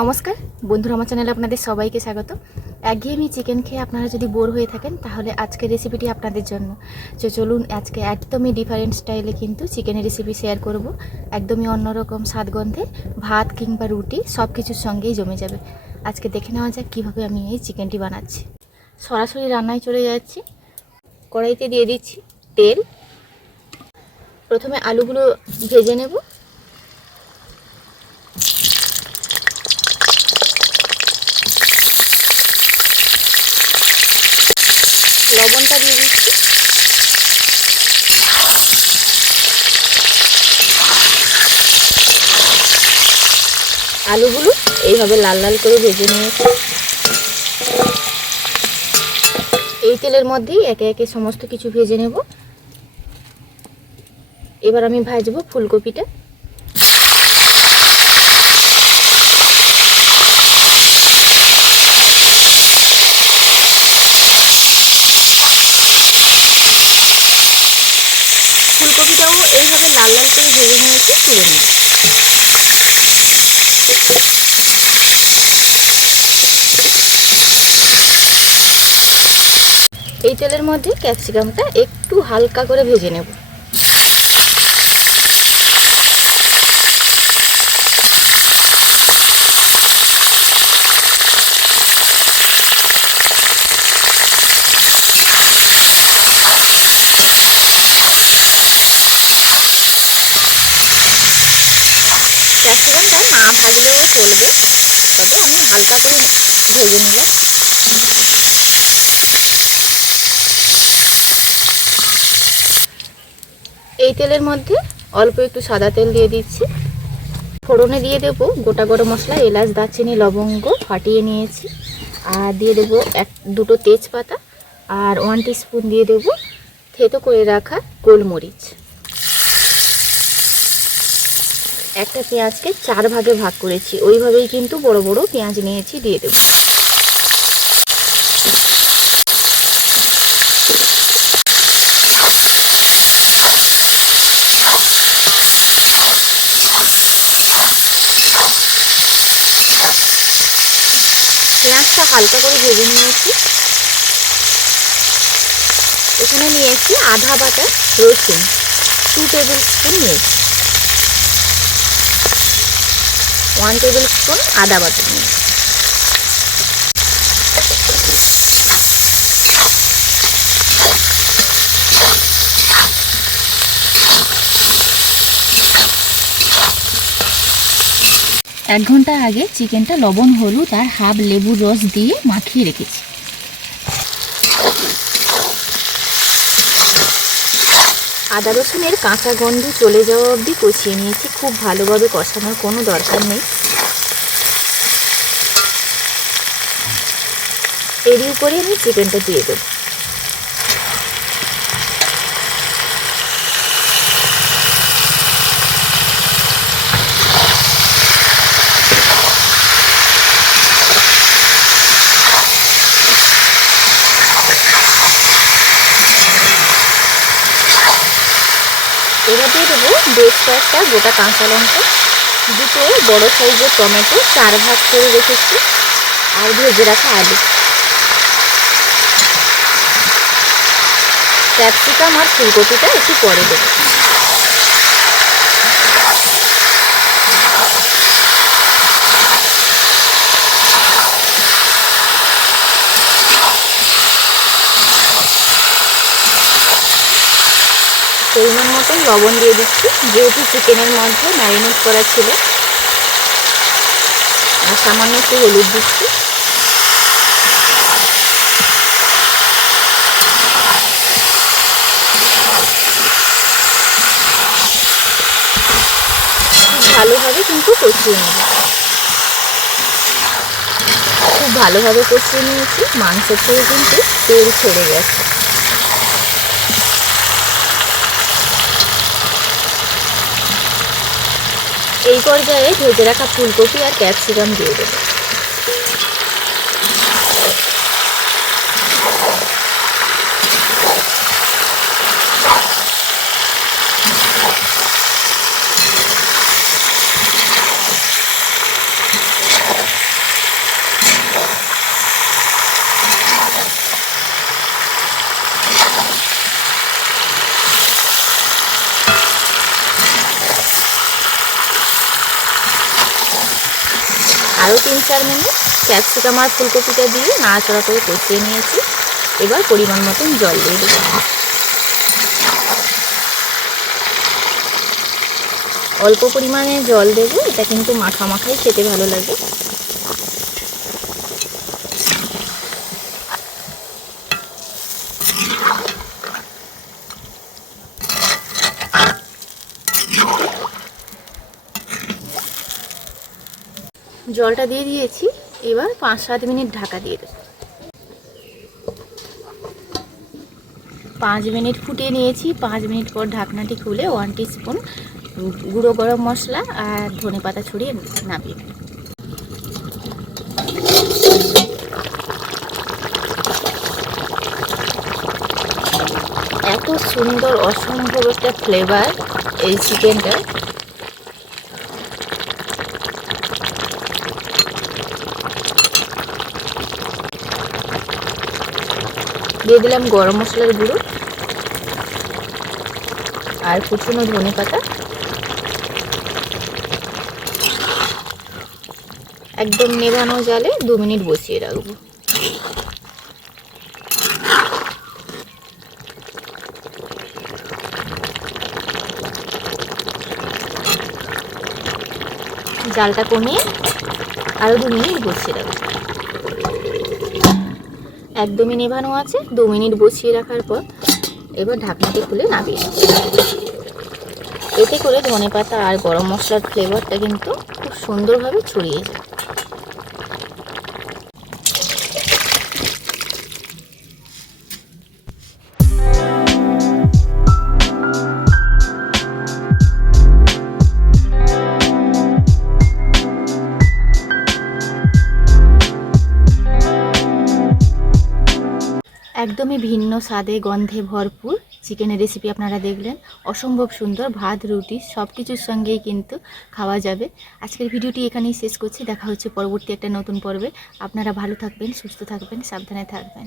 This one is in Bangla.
নমস্কার বন্ধুরা, আমার চ্যানেলে আপনাদের সবাইকে স্বাগত। একঘেয়েমি চিকেন খেয়ে আপনারা যদি বোর হয়ে থাকেন তাহলে আজকের রেসিপিটি আপনাদের জন্য। চলুন আজকে একদমই ডিফারেন্ট স্টাইলে কিন্তু চিকেনের রেসিপি শেয়ার করব। একদমই অন্যরকম স্বাদগন্ধে ভাত কিংবা রুটি সব কিছুর সঙ্গেই জমে যাবে। আজকে দেখে নেওয়া যাক কীভাবে আমি এই চিকেনটি বানাচ্ছি। সরাসরি রান্নায় চলে যাচ্ছি। কড়াইতে দিয়ে দিচ্ছি তেল। প্রথমে আলুগুলো ভেজে নেব। লবণটা দিয়ে দিচ্ছি। আলুগুলো এইভাবে লাল লাল করে ভেজে নিয়েছি। এই তেলের মধ্যেই একে একে সমস্ত কিছু ভেজে নেব। এবার আমি ভাজবো ফুলকপিটা। ফুলকপিটাও এইভাবে লাল লাল করে ভেজে নিয়েছি, তুলে নিয়ে এই তেলের মধ্যে ক্যাপসিকামটা একটু হালকা করে ভেজে নেব। ক্যাপসিকামটা না ভাজলেও চলবে, তবে আমি হালকা করে ভেজে নিলাম। এই তেলের মধ্যে অল্প একটু সাদা তেল দিয়ে দিচ্ছি। ফোড়নে দিয়ে দেব গোটা গরম মশলা, এলাচ, দারচিনি, লবঙ্গ ফাটিয়ে নিয়েছি। আর দিয়ে দেব দুটো তেজপাতা, আর 1 টিস্পুন দিয়ে দেব থেতো করে রাখা গোলমরিচ। একটা পেঁয়াজকে 4 ভাগে ভাগ করেছি, ওইভাবেই কিন্তু বড় বড় পেঁয়াজ নিয়েছি, দিয়ে দেব। পেঁয়াজটা হালকা করে ভেজে নিয়েছি। এখানে নিয়েছি আধা বাটা রসুন, 2 টেবিল স্পুন নিয়েছি। 1 টেবিল স্পুন আদা বাটা নিয়েছি। এক ঘন্টা আগে চিকেনটা লবণ হলুদ আর হাফ লেবুর রস দিয়ে মাখিয়ে রেখেছি। আদা রসুনের কাঁচা গন্ধ চলে যাওয়া অবধি কষিয়ে নিয়েছি। খুব ভালোভাবে কষানোর কোনো দরকার নেই। এর উপরে আমি চিকেনটা দিয়ে দেবো। এবার দিয়ে দেবো বেশ কয়েকটা গোটা কাঁচা লঙ্কা, দুটো বড় সাইজের টমেটো 4 ভাগ করে রেখেছি, আর ভেজে রাখা আলু। ক্যাপসিকাম আর ফুলকপিটা একটু পরে দেবো। পরিমাণ মতন লবণ দিয়ে দিচ্ছি, যেহেতু চিকেনের মধ্যে ম্যারিনেট করা ছিল। আর সামান্য একটু হলুদ দিচ্ছি। ভালোভাবে কিন্তু কষিয়ে নেব। খুব ভালোভাবে কষিয়ে নিয়েছি। মাংসের থেকে কিন্তু তেল ছেড়ে গেছে। এই পর্যায়ে ভেজে রাখা ফুলকপি আর ক্যাপসিকাম দিয়ে দেবো। আরও 3-4 মিনিট ক্যাপসিকাম আর ফুলকপিটা দিয়ে নাড়াচাড়া করে কষিয়ে নিয়েছি। এবার পরিমাণ মতন জল দিয়ে দেবো। অল্প পরিমাণে জল দেবো, এটা কিন্তু মাখা মাখাই খেতে ভালো লাগে। জলটা দিয়ে দিয়েছি, এবার 5-7 মিনিট ঢাকা দিয়ে দেবো। 5 মিনিট ফুটিয়ে নিয়েছি। 5 মিনিট পর ঢাকনাটি খুলে 1 টিস্পুন গুঁড়ো গরম মশলা আর ধনেপাতা ছড়িয়ে নামিয়ে দেব। এত সুন্দর অসম্ভব একটা ফ্লেভার এই চিকেনটা। দিয়ে দিলাম গরম মশলার গুঁড়ো আর কুচনো ধনেপাতা। একদম নেভানো জালে 2 মিনিট বসিয়ে রাখবো। জালটা কমিয়ে আরও 2 মিনিট বসিয়ে রাখবো। একদমই নেভানো আছে। 2 মিনিট বসিয়ে রাখার পর এবার ঢাকনাটি খুলে নামিয়ে নেব। এতে করে ধনেপাতা আর গরম মশলার ফ্লেভারটা কিন্তু খুব সুন্দরভাবে ছড়িয়ে যায়। একদমই ভিন্ন স্বাদে গন্ধে ভরপুর চিকেনের রেসিপি আপনারা দেখলেন। অসম্ভব সুন্দর, ভাত রুটি সব কিছুর সঙ্গেই কিন্তু খাওয়া যাবে। আজকের ভিডিওটি এখানেই শেষ করছি। দেখা হচ্ছে পরবর্তী একটা নতুন পর্বে। আপনারা ভালো থাকবেন, সুস্থ থাকবেন, সাবধানে থাকবেন।